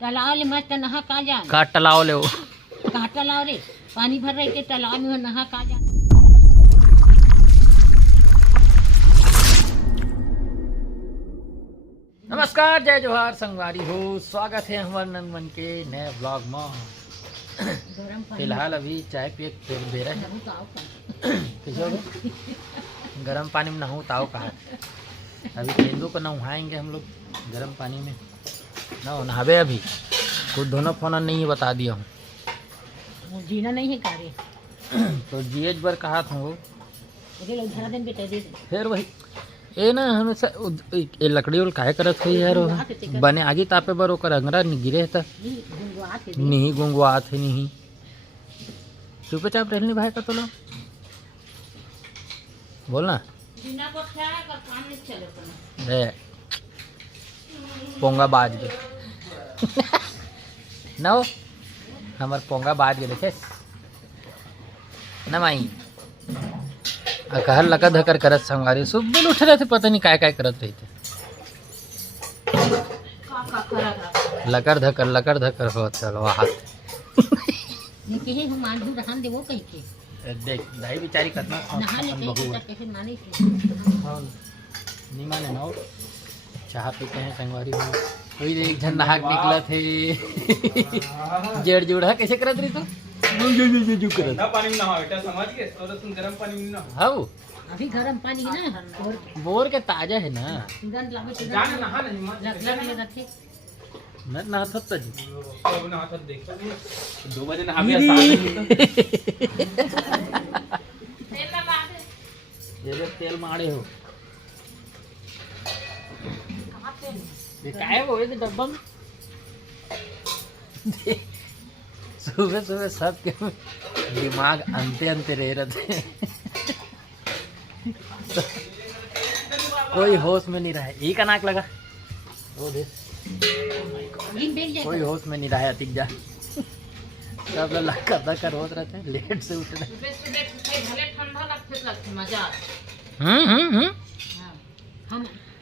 तालाब ले मस्त नहा का जा का टलाव ले कहा तालाब रे पानी भर रही के तालाब में नहा का जा। नमस्कार, जय जोहार संगवारी हो। स्वागत है हमारे नंदमन के नए ब्लॉग में। फिलहाल अभी चाय पिए दे रहे हैं। गर्म पानी में नहाऊँ ताऊ कहा। अभी तेंदू को नहाएंगे हम लोग गर्म पानी में। नहावे अभी खुद धोना फोना नहीं बता दिया हूँ। जीना नहीं है कार्य तो जीएच बर कहा था वो दिन बेटे दे फिर वही ए ना हमेशा ए लकड़ी उल काहे करत हुई यार बने आगे तापे बर ओकर अंगरा गिरे था नहीं गुंगुआत है नहीं चुपचाप रहने भाई का तो लो बोलना रे पोंगा बाज गए ना हो हमार पोंगा बाज गए देखे ना माई कहर लका धकर करत संगारी सुबह उठ रहे थे पता नहीं काय काय करत रही थे लकर धकर हो चलो हाथ हम मांडू रहन देवो कहि के देख दाई बेचारी कितना नहा ले बहू कैसे माने हाँ नहीं माने ना चाह पीते हैं संगवारी हो कोई एक झन नहा के निकला थे जेड़ जोड़ा कैसे करत रही तो जो करत पानी में नहाओ बेटा समझ के और तुम गर्म पानी में नहाओ। हां अभी गरम पानी है ना बोर के ताजा है ना तुरंत लावे जाने नहा नहीं मत रख ले रखे मैं नहाता था जी अब नहाता देख 2 बजे नहावे ये तेल मारे हो ये काय वो ये डब्बा में सुबह सुबह सबके दिमाग अंते रह रहे थे कोई होश में नहीं रहा एक का नाक लगा वो देख कोई होश में नहीं रहा अतिक जा सब लोग लक्का रोज रहते हैं लेट से उठ रहे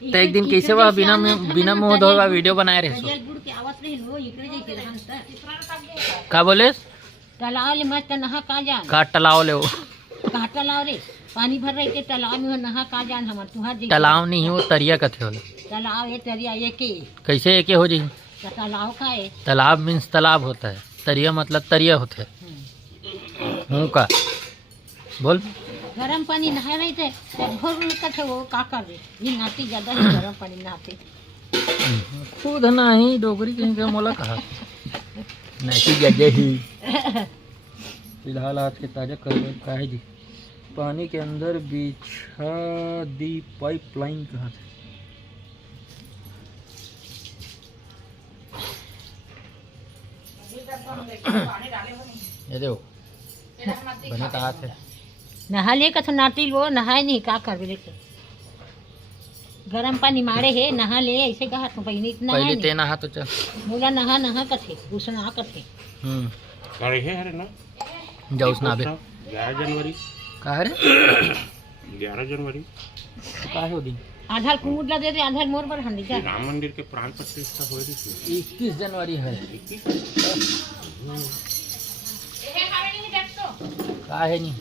तो एक दिन कैसे वह बिना मुंह धोए वीडियो बनाए रहे का बोले तालाब ले मस्त नहा का जा का टलाव ले कहा तालाब रे पानी भर रही के तालाब में नहा का जान हमार तुहार तालाब नहीं हो तरिया कथे होला तालाब है तरिया एक ही कैसे एके हो जी तालाब का है तालाब मीन्स तालाब होता है तरिया मतलब तरिया होते हूँ का बोल गरम पानी नहा रहे थे भोर का थे वो का कर रहे ये नाती ज्यादा ही गरम पानी नहाते खुद नहीं डोगरी कहीं का मोला कहा नहीं जगह ही फिलहाल आज के ताजा कर का है जी पानी के अंदर बिछा दी पाइपलाइन कहा था ये देखो बने कहा थे नहा ले कथ नाती लो नहाए नहीं का कर लेके गरम पानी मारे है नहा ले ऐसे कहा तो पहले इतना पहले ते नहा तो चल बोला नहा कथे दूसरा कथे अरे है ना जाओ सुना बे 11 जनवरी कहा रे 11 जनवरी तो काहे हो दिन आधार कुमुदला दे दे आधार मोर पर हंडी जा राम मंदिर के प्राण प्रतिष्ठा हो रही थी 21 जनवरी है काहे नहीं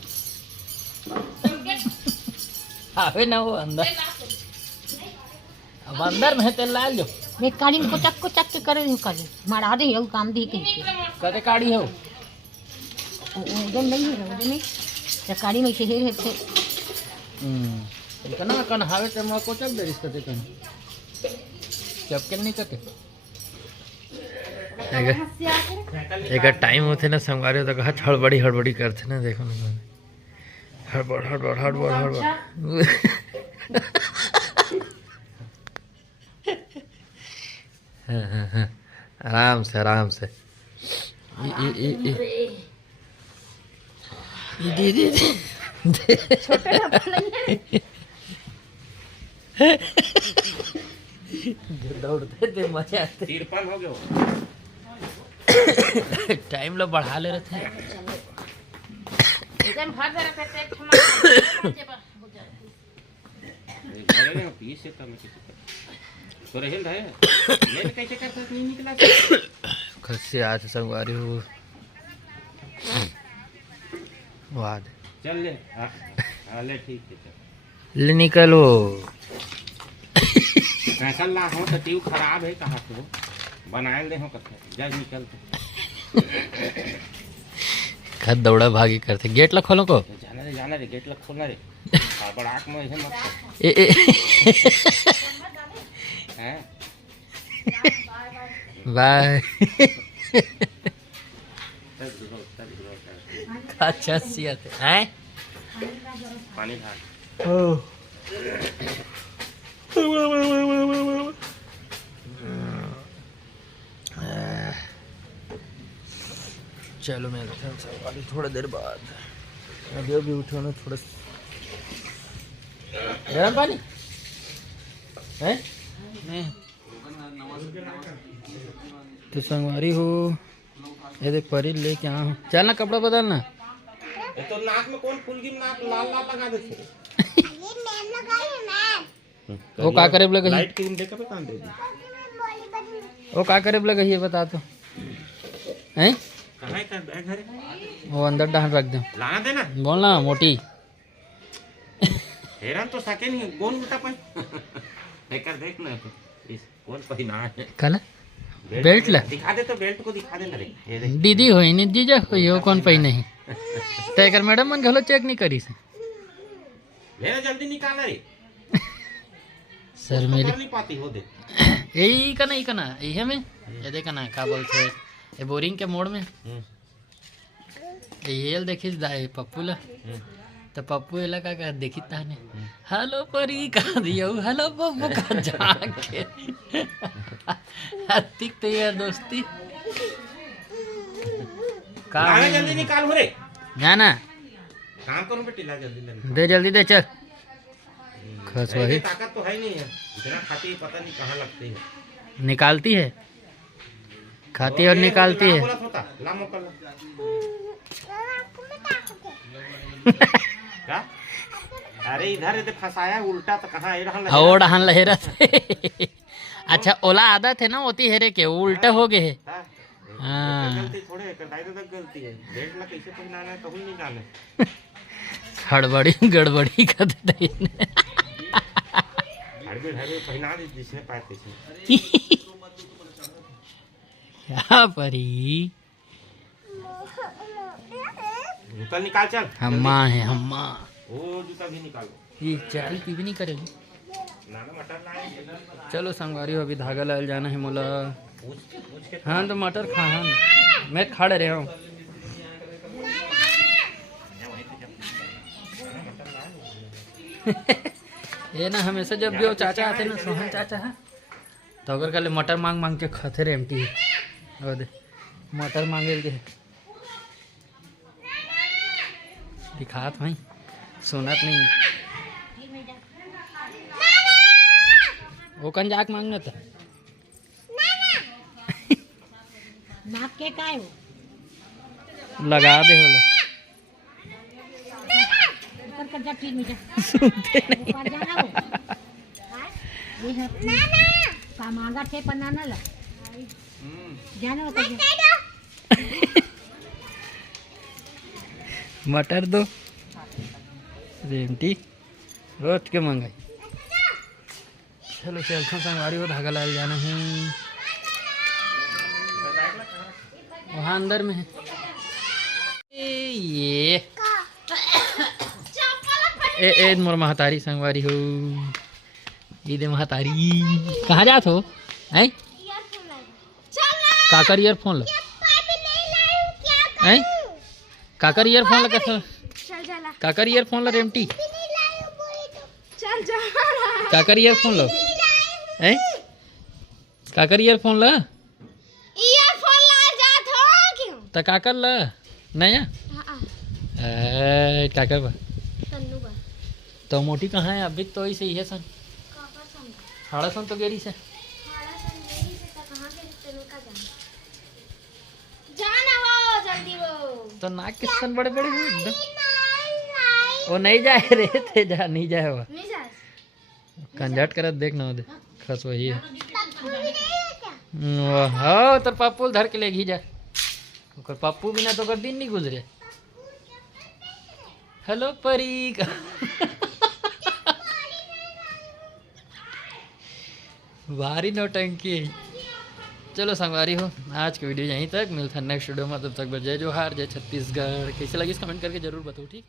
आवे ना वो अंदर अब अंदर में तेल ला लो मैं काली को चक के करे हूं काली मारा दे यू काम दी के कदे काड़ी हो उधर नहीं है उधर नहीं तो काली में शहर है थे इतना कन हावे ते म को चक दे रिश्ते ते कन चपके नहीं कते एक टाइम होते ना संगारे तो कहा हड़बड़ी करते ना देखो ना हड़बड़ हाँ। आराम से दौड़ते थे मजा आते तिरपन हो गया टाइम लो बढ़ा ले रहे थे एकदम भर दे रहे थे घरे 30 से कम किसी तो रहे ले कैसे करते नहीं निकला खस्सी आज संगवारी हो वाद चल ले ले ठीक है चल ले निकलो कैसा ला हो तो ट्यूब खराब है कहाँ से हो बनाए ले हो कथे जब निकलते खत दौड़ा भागी करते गेट ला खोलो को जाना रे गेट लग खोलना रे बड़ाक में इसे मत ए ए हैं बाय अच्छा सियाते हैं पानी खा चलो मैं थोड़ा देर बाद अभी उठो ना थोड़ा गर्म पानी है नहीं तो संगवारी हो ये देख परी ले क्या हो चल ना कपड़ा बदलना तो नाक में कौन फूल की नाक लाल लाल लगा देते वो का करे लगा लाइट की उनके पे काम दे दी वो का करे लगा ये बता तो हैं कहाँ है बैग है वो अंदर डाल रख दो लाना देना बोलना मोटी हैरान तो सके नहीं कौन उल्टा पे कर देख ना इस कौन पहना है कल बेल्ट ला दिखा दे तो बेल्ट को दिखा दे ना रे ये देख दीदी होई नहीं जीजा होई हो कौन पही नहीं तय मैडम मन घलो चेक नहीं करी से ले जल्दी निकाल रे सर तो मेरी कर नहीं पाती हो दे यही का ना ये में ये देखा ना का बोलते ये बोरिंग के मोड़ में ये देखी पप्पू ला तो पप्पू एला का देखी ताने हेलो परी का दियो हेलो पप्पू का जाके हत्तिक तो यार दोस्ती का लाना जल्दी निकाल हो रे जाना काम करो बेटी ला जल्दी ले दे जल्दी दे चल खस वही ताकत तो है नहीं है इतना खाती है पता नहीं कहाँ लगती है निकालती है खाती है और निकालती है ला मोकल क्या अरे इधर इधर फंसाया उल्टा तो कहाँ हो डहान लहेरा अच्छा ओला आदत है ना होती है रे के उल्टा हो गए है हाँ गलती थोड़े तक गलती है डेढ़ लाख कैसे पहनाना है कभी नहीं जाने हड़बड़ी गड़बड़ी कर देते हड़बड़ी पहना दी जिसने पाते थे क्या परी जूता निकाल चल हम्मा है हम्मा वो जूता भी निकालो ये चाय पी भी नहीं करेगी नाना मटर लाए चलो संगवारी हो अभी धागा लाल जाना है मोला पूछ के हाँ तो मटर खा हाँ मैं खा रहे हूँ ये ना हमेशा जब भी वो चाचा आते ना सोहन चाचा है तो अगर कल मटर मांग मांग के खाते रहे एमटी और दे मटर मांगे के दिखात भाई सुनत नहीं वो कन जाक मांगना था नाक के काय हो लगा दे होला ऊपर कर जा ठीक में जा सुनते नहीं ऊपर जाना हो ये है का मांगा थे बनाना ला जाना होता है मटर दो रेमटी रोज के मंगाई चलो चलते संगवारी वो धागा लाल जाना है वहाँ अंदर में है ये ए मोर महतारी संगवारी हो ये दे महतारी कहाँ जात हो हैं काकर ईयरफोन लो हैं काकर ईयरफोन ला कैसे काकर ईयरफोन ला रेमटी काकर ईयरफोन लो हैं काकर ईयरफोन ला तो काकर ला नया काकर बा तो मोटी कहाँ है अभी तो ऐसे ही है सन हाड़ा सन तो गेरी से तो नाक किस सन बड़े बड़े हुए एकदम वो नहीं जाए रे थे जा नहीं जाए वो कंजट करत देख ना दे खस वही है हाँ तर पप्पू धर के ले घी जा ओकर पप्पू बिना तो ओकर दिन नहीं गुजरे। हेलो परी भारी नौटंकी। चलो संगवारी हो, आज की वीडियो यहीं तक, मिलता है नेक्स्ट वीडियो में। तब तक जय जोहार, जय छत्तीसगढ़। कैसे लगी इस कमेंट करके जरूर बताओ, ठीक।